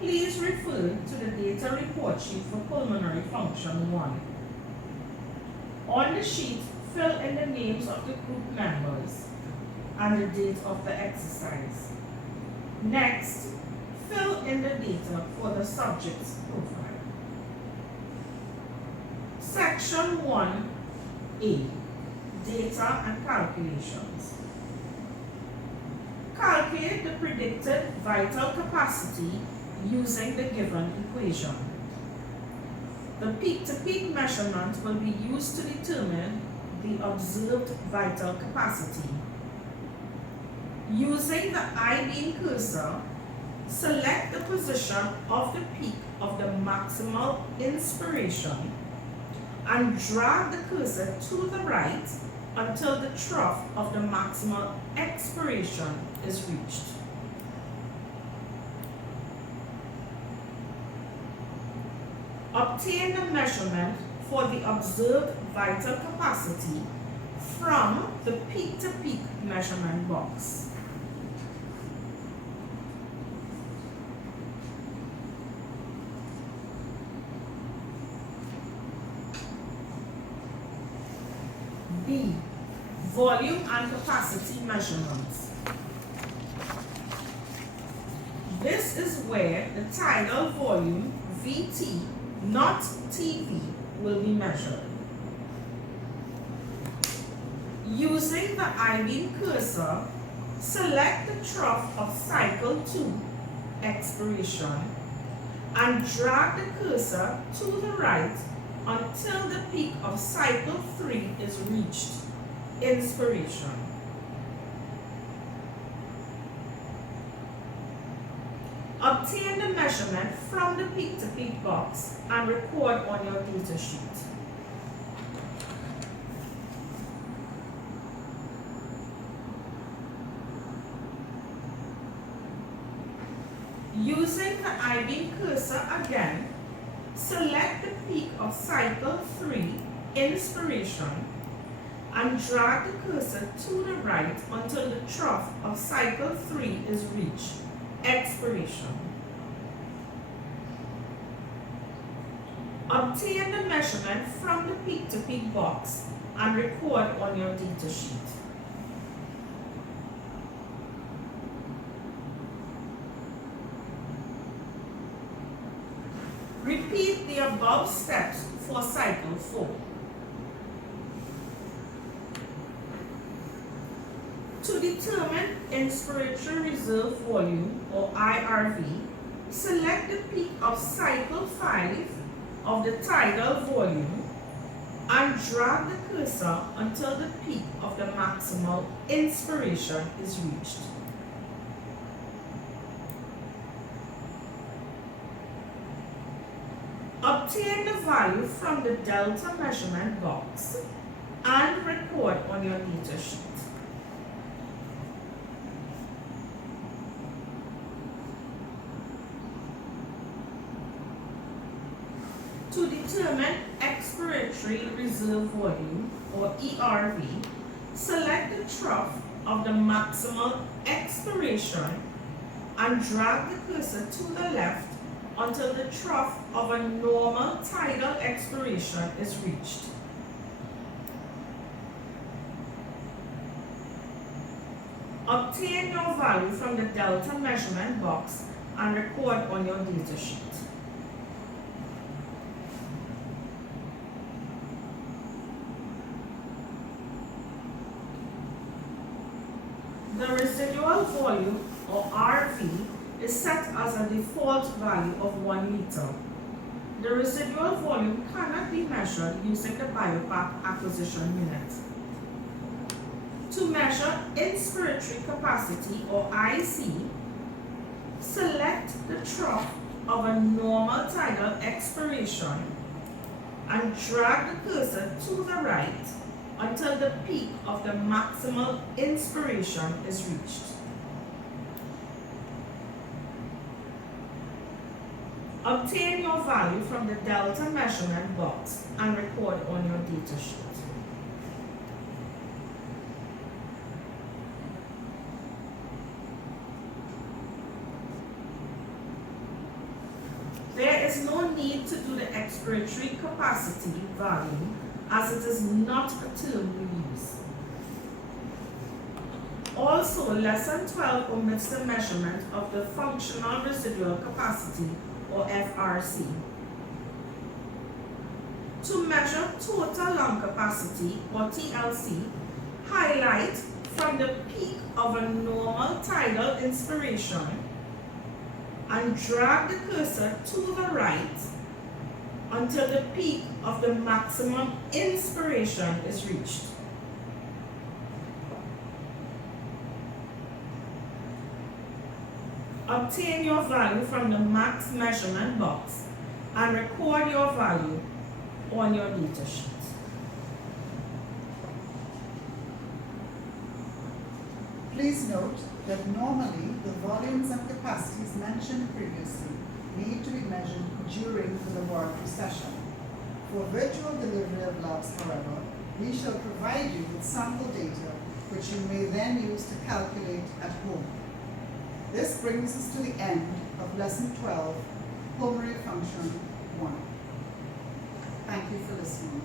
please refer to the data report sheet for pulmonary function 1. On the sheet, fill in the names of the group members and the date of the exercise. Next, fill in the data for the subject's profile. Section 1A, Data and Calculations. Calculate the predicted vital capacity using the given equation. The peak-to-peak measurement will be used to determine the observed vital capacity. Using the I-beam cursor, select the position of the peak of the maximal inspiration and drag the cursor to the right until the trough of the maximal expiration is reached. Obtain the measurement for the observed vital capacity from the peak-to-peak measurement box. B. Volume and capacity measurements. This is where the tidal volume, VT, not TV, will be measured. Using the I-beam cursor, select the trough of cycle 2, expiration, and drag the cursor to the right until the peak of cycle 3 is reached, inspiration. Obtain the measurement from the peak-to-peak box and record on your data sheet. Using the I-beam cursor again, select the peak of cycle 3, inspiration, and drag the cursor to the right until the trough of cycle 3 is reached, expiration. Obtain the measurement from the peak-to-peak box and record on your data sheet. Repeat the above steps for cycle 4. To determine inspiratory reserve volume, or IRV, select the peak of cycle 5 of the tidal volume and drag the cursor until the peak of the maximal inspiration is reached. Obtain the value from the delta measurement box and record on your data sheet. To determine expiratory reserve volume, or ERV, select the trough of the maximal expiration and drag the cursor to the left until the trough of a normal tidal expiration is reached. Obtain your value from the delta measurement box and record on your data sheet. The residual volume, or RV, is set as a default value of 1 liter. The residual volume cannot be measured using the BioPAC acquisition unit. To measure inspiratory capacity, or IC, select the trough of a normal tidal expiration and drag the cursor to the right until the peak of the maximal inspiration is reached. Obtain your value from the delta measurement box and record on your data sheet. is no need to do the expiratory capacity value as it is not a term we use. Also, lesson 12 omits the measurement of the functional residual capacity or FRC. To measure total lung capacity or TLC, highlight from the peak of a normal tidal inspiration and drag the cursor to the right until the peak of the maximum inspiration is reached. Obtain your value from the max measurement box and record your value on your data sheet. Please note that normally the volumes and capacities mentioned previously need to be measured during the laboratory session. For virtual delivery of labs, however, we shall provide you with sample data which you may then use to calculate at home. This brings us to the end of Lesson 12, Pulmonary Function 1. Thank you for listening.